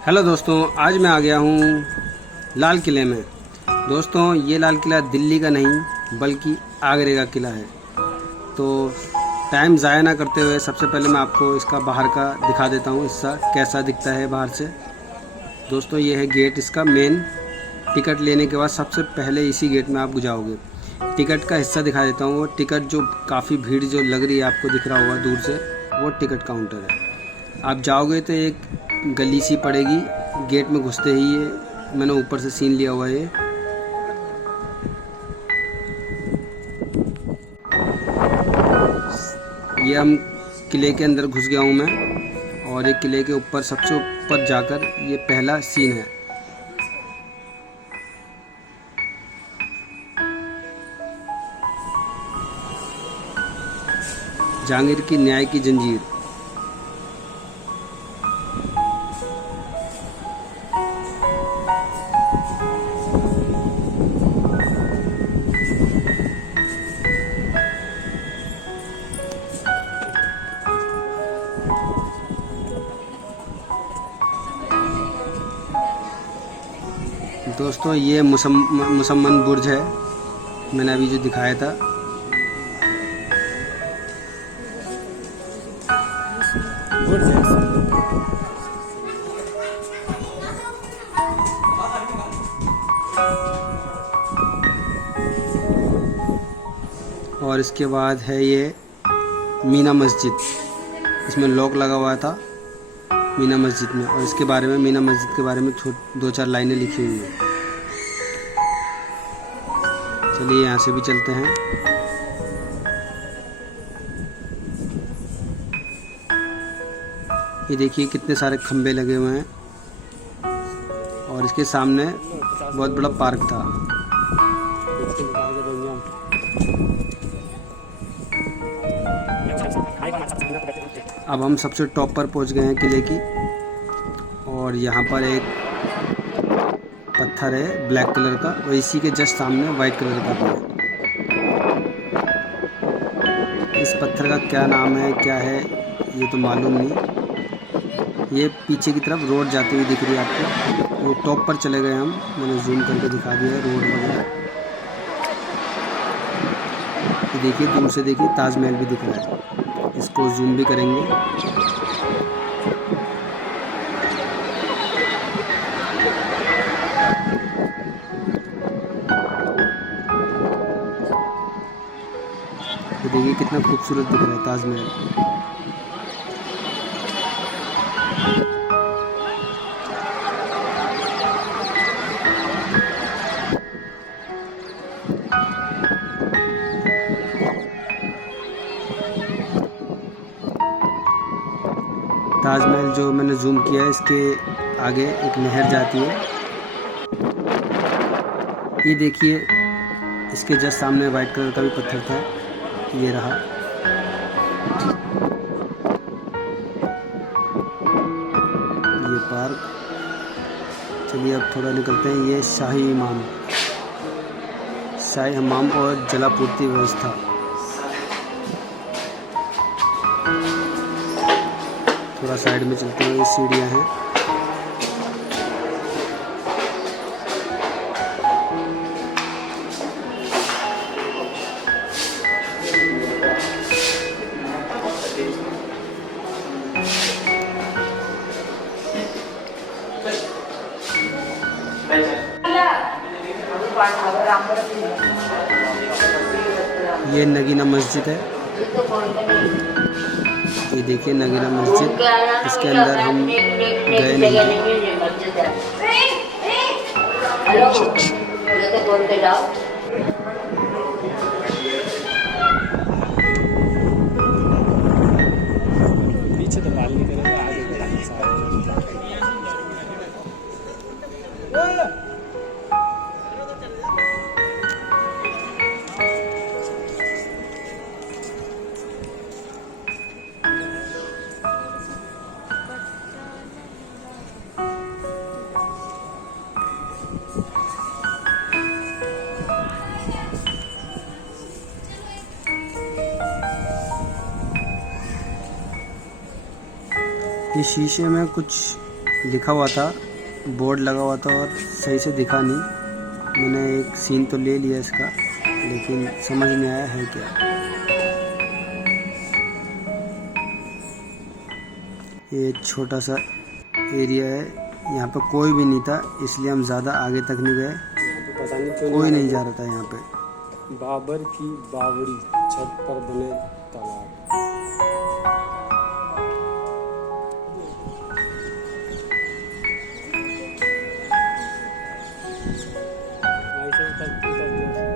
Hello दोस्तों, आज मैं आ गया हूँ लाल किले में। दोस्तों, ये लाल किला दिल्ली का नहीं बल्कि आगरे का किला है। तो टाइम ज़ाया ना करते हुए सबसे पहले मैं आपको इसका बाहर का दिखा देता हूँ, हिस्सा कैसा दिखता है बाहर से। दोस्तों, ये है गेट इसका मेन। टिकट लेने के बाद सबसे पहले इसी गेट में आप जाओगे। टिकट का हिस्सा दिखा देता हूँ। वो टिकट जो काफ़ी भीड़ जो लग रही है आपको दिख रहा होगा दूर से, वो टिकट काउंटर है। आप जाओगे तो एक गली सी पड़ेगी, गेट में घुसते ही ये मैंने ऊपर से सीन लिया हुआ है। ये हम किले के अंदर घुस गया हूँ मैं, और ये किले के ऊपर सबसे ऊपर जाकर ये पहला सीन है। जहांगीर की न्याय की जंजीर। दोस्तों, ये मुसम्मन बुर्ज है, मैंने अभी जो दिखाया था। और इसके बाद है ये मीना मस्जिद। इसमें लॉक लगा हुआ था मीना मस्जिद में, और इसके बारे में मीना मस्जिद के बारे में दो चार लाइनें लिखी हुई हैं। चलिए यहाँ से भी चलते हैं। ये देखिए कितने सारे खंबे लगे हुए हैं, और इसके सामने बहुत बड़ा पार्क था। अब हम सबसे टॉप पर पहुंच गए हैं किले की, और यहाँ पर एक पत्थर है ब्लैक कलर का, और इसी के जस्ट सामने वाइट कलर का भी है। इस पत्थर का क्या नाम है, क्या है, ये तो मालूम नहीं। ये पीछे की तरफ रोड जाती हुई दिख रही है आपको। वो टॉप पर चले गए हम, मैंने जूम करके दिखा दिया है रोड वगैरह। ये देखिए दूर से देखिए ताजमहल भी दिख रहा है, इसको जूम भी करेंगे। ये देखिए कितना खूबसूरत दिख रहा है ताजमहल। ताजमहल जो मैंने जूम किया है, इसके आगे एक नहर जाती है। ये देखिए इसके जस्ट सामने वाइट कलर का भी पत्थर था, ये रहा। ये पार्क। चलिए अब थोड़ा निकलते हैं। ये शाही हमाम और जलापूर्ति व्यवस्था। थोड़ा साइड में चलते हैं। ये सीढ़ियाँ हैं। ये नगीना मस्जिद है। ये देखिए नगीना मस्जिद, इसके अंदर हम गए नहीं। पीछे तो बाल नहीं करेगा, आगे ये शीशे में कुछ लिखा हुआ था, बोर्ड लगा हुआ था और सही से दिखा नहीं। मैंने एक सीन तो ले लिया इसका, लेकिन समझ नहीं आया है क्या। ये एक छोटा सा एरिया है, यहाँ पे कोई भी नहीं था, इसलिए हम ज़्यादा आगे तक नहीं गए। पता नहीं क्यों कोई नहीं जा रहा था यहाँ पे। बाबर की बावड़ी छत पर बने तालाब।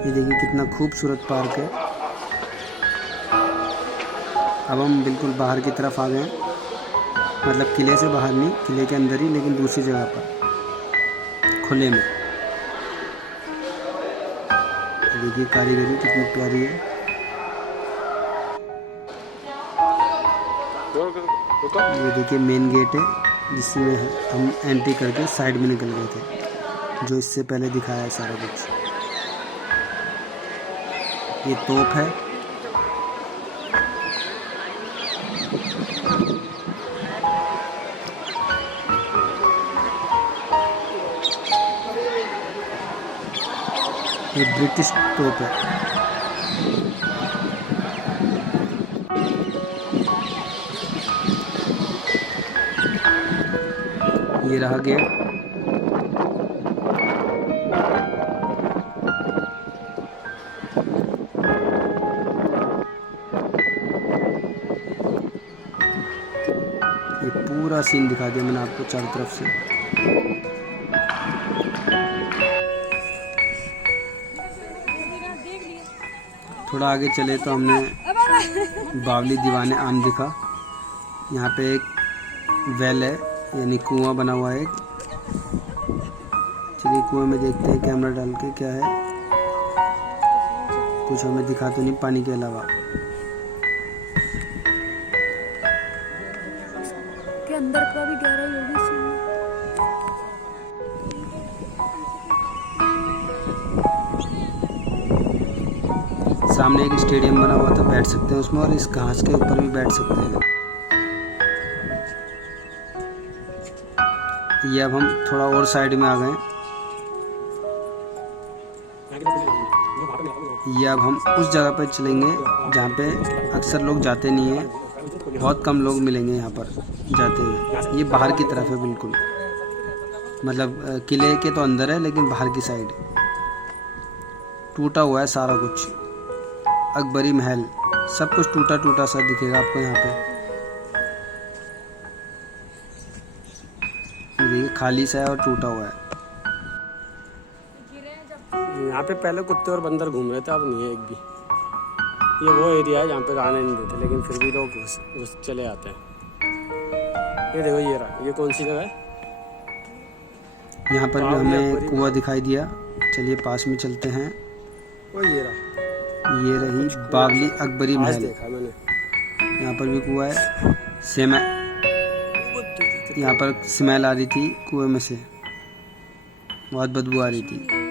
ये देखिए कितना खूबसूरत पार्क है। अब हम बिल्कुल बाहर की तरफ आ गए हैं, मतलब किले से बाहर नहीं, किले के अंदर ही, लेकिन दूसरी जगह पर, खुले में। देखिए कारीगरी कितनी प्यारी है। ये देखिए मेन गेट है, जिसमें हम एंट्री करके साइड में निकल गए थे, जो इससे पहले दिखाया है सारा कुछ। ये तोप है। ये ब्रिटिश तोप है। ये रहा गेट। ये पूरा सीन दिखा दिया मैंने आपको चारों तरफ से। थोड़ा आगे चले तो हमने बावली दीवाने आम दिखा। यहाँ पे एक वेल है, यानी कुआं बना हुआ है एक। चलिए कुएं में देखते हैं कैमरा डाल के क्या है। कुछ हमें दिखा तो नहीं पानी के अलावा। के अंदर का भी गहराई होगी इसमें। सामने एक स्टेडियम बना हुआ था, बैठ सकते हैं उसमें, और इस घास के ऊपर भी बैठ सकते हैं। ये अब हम थोड़ा और साइड में आ गए। ये अब हम उस जगह पर चलेंगे जहाँ पे अक्सर लोग जाते नहीं हैं, बहुत कम लोग मिलेंगे यहाँ पर जाते हुए। ये बाहर की तरफ है बिल्कुल, मतलब किले के तो अंदर है, लेकिन बाहर की साइड टूटा हुआ है सारा कुछ। अकबरी महल, सब कुछ टूटा टूटा सा दिखेगा आपको यहाँ पे। देखिए खाली सा है और टूटा हुआ है। यहाँ पे पहले कुत्ते और बंदर घूम रहे थे, अब नहीं है एक भी। ये वो एरिया है जहाँ पे रहने नहीं देते, लेकिन फिर भी लोग घुस चले आते हैं। ये देखो ये रहा, ये कौन सी जगह है? यहाँ पर भी हमें कुआं दिखाई दिया। चलिए पास में चलते हैं। वो ये रहा, ये रही बावली अकबरी आज महल। देखा मैंने। यहाँ पर भी कुआं है। यहाँ पर स्मेल आ रही थी कुएं में से, बहुत बदबू आ रही थी।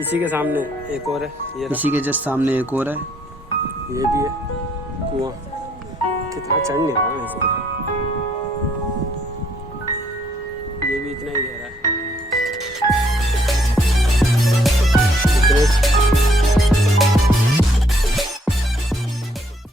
इसी के सामने एक और है, ये इसी के जस्ट सामने एक और है। ये भी है कुआं। कितना चढ़ नहीं रहा है, ये भी इतना ही गहरा है।